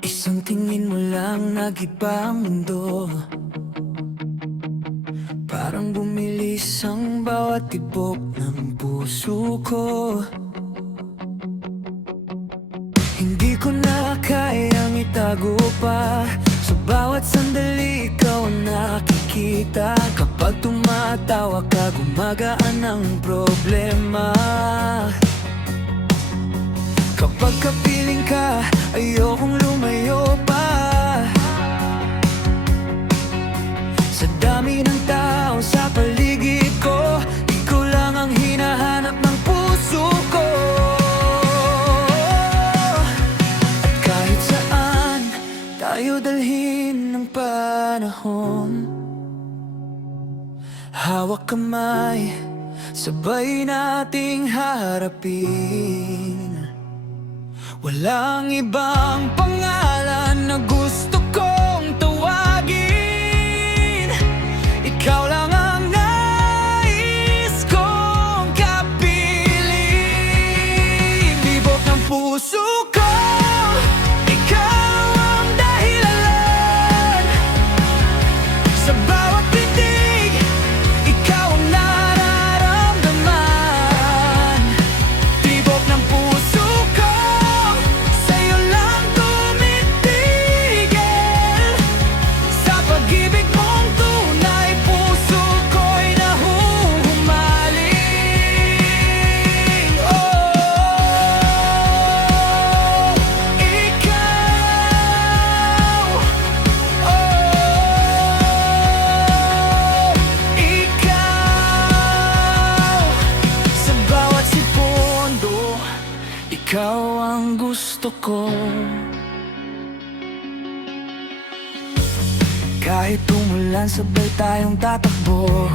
Isang tingin mo lang nag-iba ang mundo. Parang bumilis ang bawat tibok ng puso ko. Hindi ko na kayang itago pa. Sa bawat sandali ikaw ang nakikita. Kapag tumatawa ka, gumagaan ang problema. Kapag kapiling ka, ayokong lumayo pa. Sa dami ng tao sa paligid ko, ikaw lang ang hinahanap ng puso ko. At kahit saan tayo dalhin ng panahon, hawak kamay, sabay nating harapin. Walang ibang pangalan na gusto kong tawagin. Ikaw lang ang nais kong kapiling. Tibok ng puso ko, ikaw ang dahilan. Sa bawat titig, ikaw ang nararamdaman. Tibok ng puso ko, sa'yo lang tumitigil. Sa pag-ibig mong tunay, puso ko'y nahuhumaling. Oh, ikaw. Ikaw. Sa bawat sipondo, ikaw ang gusto ko. Kahit umulan, sabay tayong tatakbo.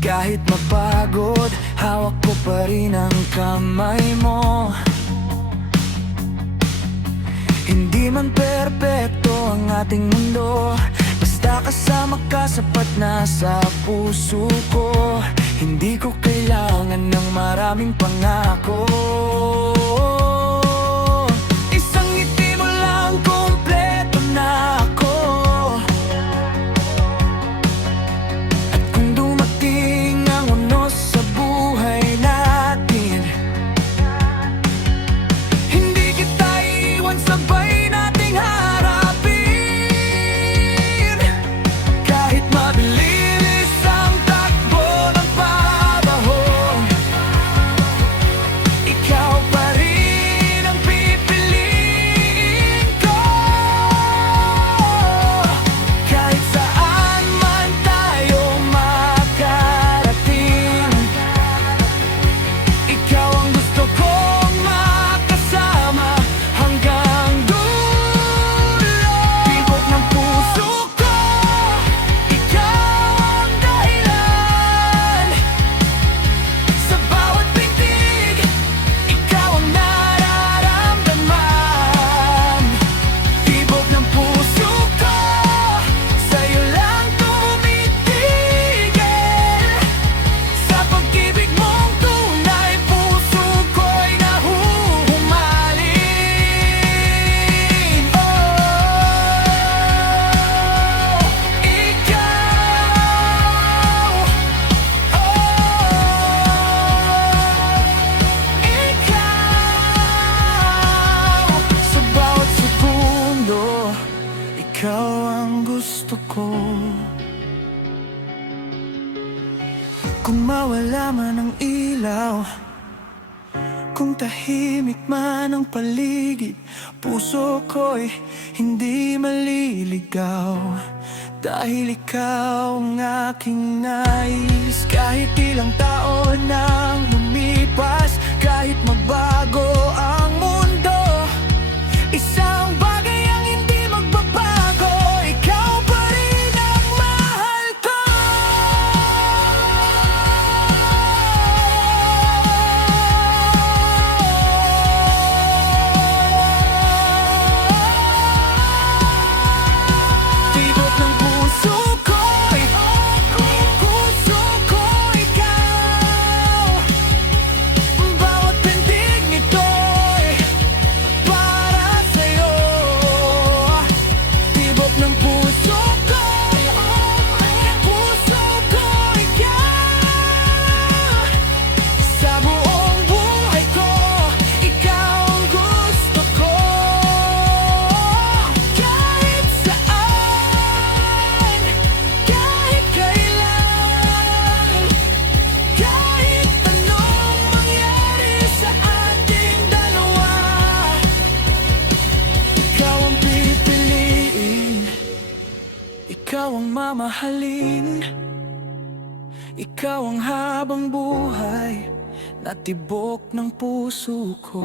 Kahit mapagod, hawak ko pa rin ang kamay mo. Hindi man perpekto ang ating mundo, basta kasama ka sapat na sa puso ko. Hindi ko kailangan ng maraming pangako. Isang ngiti mo lang, kumpleto na ako. At kung dumating ang unos sa buhay natin, hindi kita iwan, sabay nating harapin. Kahit mabilis ang takbo ng pabaho, ikaw pa rin ang pipiliin ko. Kahit saan man tayo makarating, ikaw ang gusto kong makasama hanggang dulo. Tibok ng puso ko, ikaw ang dahilan. Sa bawat pitig, ikaw ang nararamdaman. Tibok ng puso ko, sa'yo lang tumitigil. Sa pag-ibig mong tunay, puso ko'y nahuhumaling. Oh, ikaw. Ikaw. Sa bawat segundo, ikaw ang gusto ko. Kung mawala man ang ilaw, kung tahimik man ang paligid, puso ko'y hindi maliligaw. Dahil ikaw ang aking nais. Kahit ilang taon nang lumipas, kahit magbago ang mundo, isang bagay ang hindi magbabago, ikaw pa rin ang mahal ko. Tibok ng puso ko, puso ko, ikaw. Bawat pintig Ikaw ang mamahalin, ikaw ang habang buhay na tibok ng puso ko.